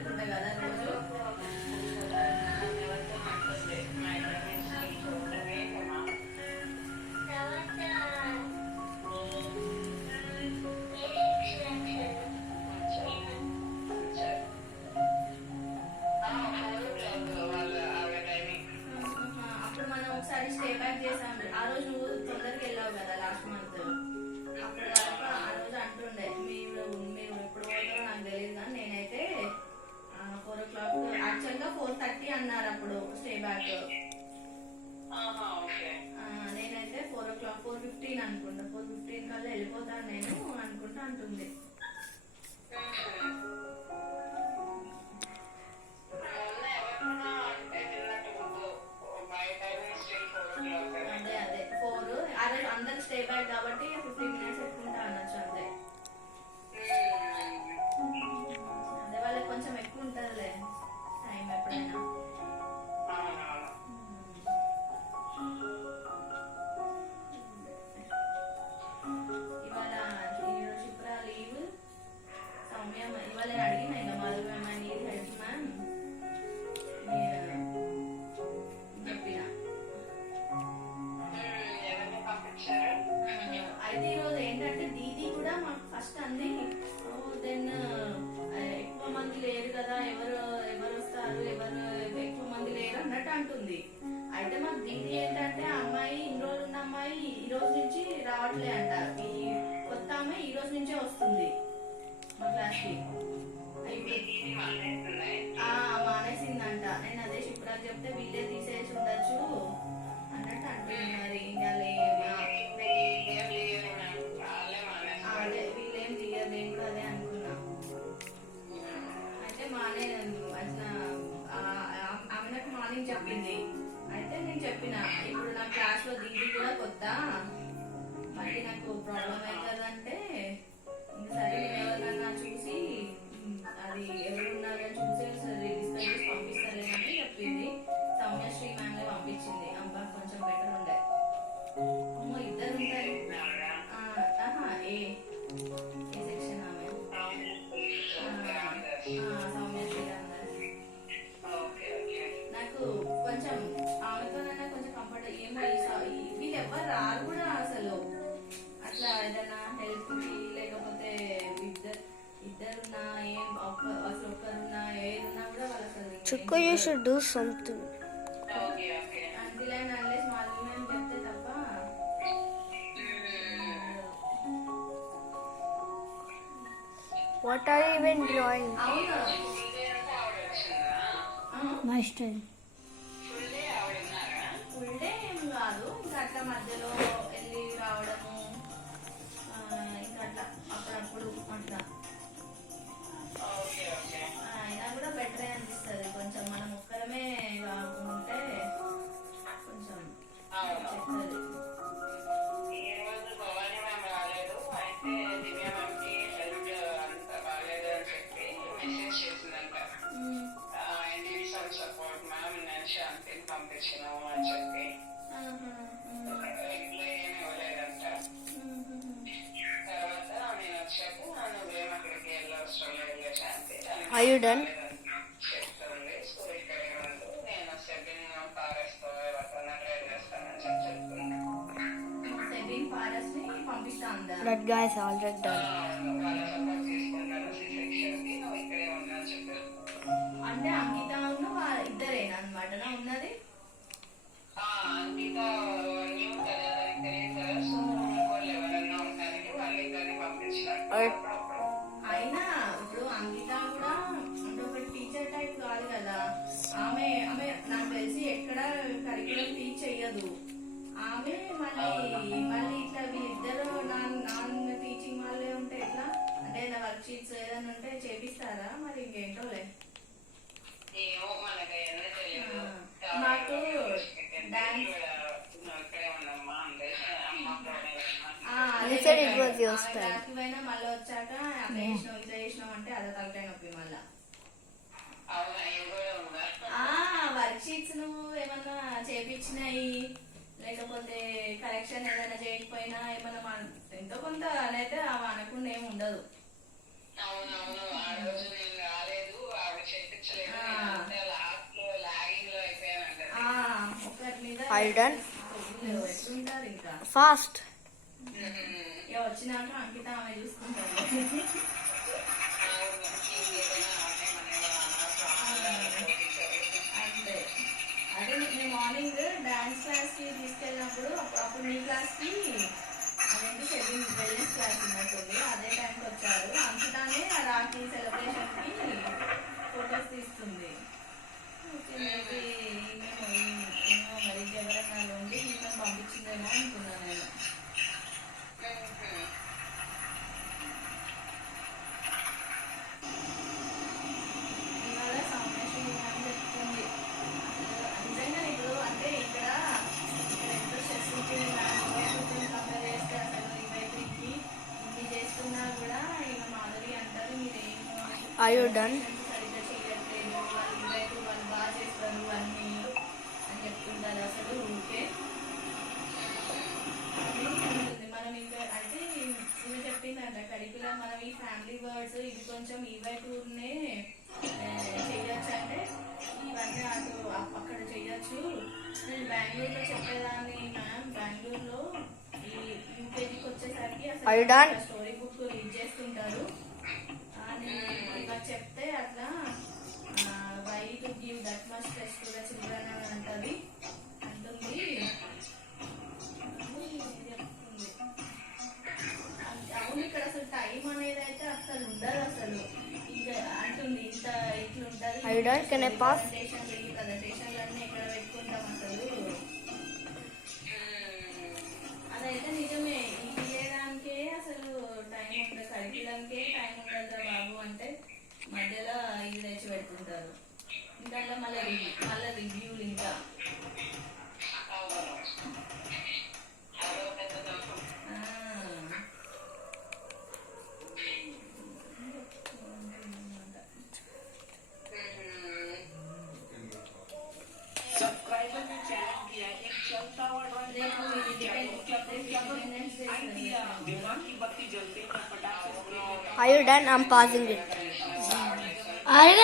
అనుకుంటా కదా రోజు. అప్పుడు మనం ఒకసారి స్టే బ్యాక్ చేసాం. ఆ రోజు నువ్వు తొందరగా వెళ్ళావు కదా లాస్ట్ మంత్. అప్పుడు వరకు ఆ రోజు అంటుండే మీరు ఎప్పుడు పోతారో నాకు తెలియదు కానీ నేనైతే 4 o'clock యాక్చువల్గా 4:30 అన్నారు అప్పుడు స్టే బ్యాక్. నేనైతే 4 o'clock 4:15 అనుకుంటా 4:15 కల్లా వెళ్ళిపోతాను నేను అనుకుంటా అంటుంది. అదే అదే 4 ఆ రోజు అందరు స్టే బ్యాక్ కాబట్టి 15 minutes ఎక్కుంటా అనొచ్చు అంతే. అదే వాళ్ళకి కొంచెం ఎక్కువ ఉంటుందిలే టైం ఎప్పుడైనా. ఇవాళ ఈరోజు ఇప్పుడు లీవ్ సౌమ్య ఇవాళ నేను అడిగిన ఇంకా మధు మ్యామ్ అని హెల్ప్ మ్యామ్ చెప్పిన. అయితే ఈరోజు ఏంటంటే దీది కూడా మాకు ఫస్ట్ అంది దెన్ ఎక్కువ మంది లేరు కదా ఎవరు వస్తారు ఎవరు ఎక్కువ మంది లేరు అన్నట్టు అంటుంది. అయితే మాకు దీది ఏంటంటే అమ్మాయి ఇన్ని రోజులు ఉన్న అమ్మాయి ఈ రోజు నుంచి రావట్లే అంట. ఈ కొత్త అమ్మాయి ఈ రోజు నుంచే వస్తుంది మా క్లాస్ కి. మానేసిందంట. నేను అదే శుభ్రాకి చెప్తే వీళ్ళే తీసేసి ఉండొచ్చు అన్నట్టు అంటుంది. మరి ఇంకా అదే వీళ్ళేం తీయరు. నేను కూడా అదే అనుకున్నా. అయితే ఆమె నాకు మార్నింగ్ చెప్పింది. అయితే నేను చెప్పిన ఇప్పుడు నా క్లాస్ లో దీది కూడా కొత్త మళ్ళీ నాకు ప్రాబ్లం అవుతుందంటే ఇంకా సరే నేను ఎవరినన్నా చూసి అది ఎవరున్నారో చూసి డిస్కస్ చేసి పంపిస్తారేనని చెప్పింది. సౌమ్యశ్రీ మ్యామ్ పంపించింది. అబ్బా కొంచెం బెటర్ ఉండే. అమ్మో ఇద్దరు ఉంటారు. ఏ సెక్షన్ ఆమె సౌమ్యశ్రీ నాకు కొంచెం ఆమెతోనైనా కొంచెం కంఫర్ట్. ఏమో వీళ్ళు ఎవరు రారు కూడా అసలు. అట్లా ఏదైనా హెల్ప్ కి లేకపోతే ఇద్దరున్నా ఏం అసలు ఒక్కరున్నా ఏదున్నా కూడా వాళ్ళు అసలు Chukku, you should do something. అంతిలైనా అన్లెస్ మాల్వి అని చెప్తే తప్ప. What are you even drawing? అవును My style. ఫుల్ డే ఏం కాదు. ఇంకా అట్లా మధ్యలో వెళ్ళి రావడము ఇంకా అట్లా అప్పుడప్పుడు అట్లా అయినా కూడా బెటరే అనిపిస్తుంది. కొంచెం మనం ఒక్కరమే కాకుంటే కొంచెం చెప్తుంది. Are you done? That guy is already done. అంటే అంకిత ఇద్దరేనా అనమాట ఉన్నది. అయినా ఇప్పుడు అంకిత కూడా అంటే ఒక టీచర్ టైప్ కాదు కదా. ఆమె నాకు తెలిసి ఎక్కడ కరికులం టీచ్ చెయ్యదు ఆమె. మళ్ళీ ఇట్లా వీళ్ళిద్దరు నాన్ టీచింగ్ వాళ్ళే ఉంటే ఎట్లా అంటే వర్క్ షీట్స్ ఏదైనా ఉంటే చేపిస్తారా మరి ఇంకేంటోలే. మాకు డాన్స్ పోయినా మళ్ళీ వచ్చాక అట్లా చేసినాం ఇట్లా చేసినాం అంటే అదే తలకాయ నొప్పి మళ్ళా. వర్క్ షీట్స్ నువ్వు ఏమన్నా చేపించినాయి లేకపోతే కరెక్షన్ ఏదైనా చేయకపోయినా ఏమన్నా ఎంతో కొంత అయితే అనకుండా ఏమి ఉండదు. Are you done? ఎట్లుంటారు ఇంకా Fast. ఇక వచ్చినాక అంకిత ఆమె చూసుకుంటారు. అంతే. అదే నేను మార్నింగ్ డాన్స్ క్లాస్ కి తీసుకెళ్ళినప్పుడు అప్పుడు మీ క్లాస్ కి అదేంటి సెకండ్ వెల్నెస్ క్లాస్ ఉన్నట్టుంది. అదే టైంకి వచ్చారు. అంకితానే ఆ రాఖీ సెలబ్రేషన్ కి ఫొటోస్ తీస్తుంది. మేబీ ఏమో మరి ఎవరైనా ఉండి ఈమె పంపించిందేమో అనుకున్నాను నేను. ఇవాళ సౌమ్యశ్రీ అని చెప్తుంది. నిజంగా ఇప్పుడు అంటే ఇక్కడ ఎంతో స్ట్రెస్ ఉంటుంది. కంపేర్ చేస్తే అసలు ఇవైపుకి ఇన్ని చేస్తున్నా కూడా ఇక మాధవి అంటారు మీరేమో Are you done? సరిగ్గా చేయట్లేదు, వాళ్ళు ఇవైపు వాళ్ళు బాగా చేస్తారు అన్ని అని చెప్తుంటారు. అసలు ఊరికే మనం ఇంకా అయితే ఇవి చెప్పిందంట కరికులం మనం ఈ ఫ్యామిలీ వర్డ్స్ ఇది కొంచెం ఈవైపునే చేయొచ్చు అంటే ఇవన్నీ అటు అక్కడ చేయొచ్చు. నేను బెంగళూరులో చెప్పేదాన్ని మ్యామ్. బెంగళూరులో ఈ యూకేజీకి వచ్చేసరికి Are you done? అసలు స్టోరీ బుక్ రీడ్ చేస్తుంటారు. నేను ఇలా చెప్తే అట్లా why to give that much stress to the children అని అంటుంది. అవును ఇక్కడ అసలు టైం అనేది అయితే అసలు ఉండదు. అసలు ఇంకా అంటుంది ఇంత ఇట్లుంటది. Are you done? Can I pass? ప్రజెంటేషన్లన్నీ ఎక్కడ పెట్టుకుంటాం అసలు. అదైతే నిజమే. ఇది చేయడానికే అసలు టైం ఉండదు. కరికులంకే టైం ఉండదురా బాబు అంటే మధ్యలో ఇది తెచ్చి పెట్టుకుంటారు. ఇంకా మళ్ళీ రివ్యూలు ఇంకా Are you done? I'm pausing it.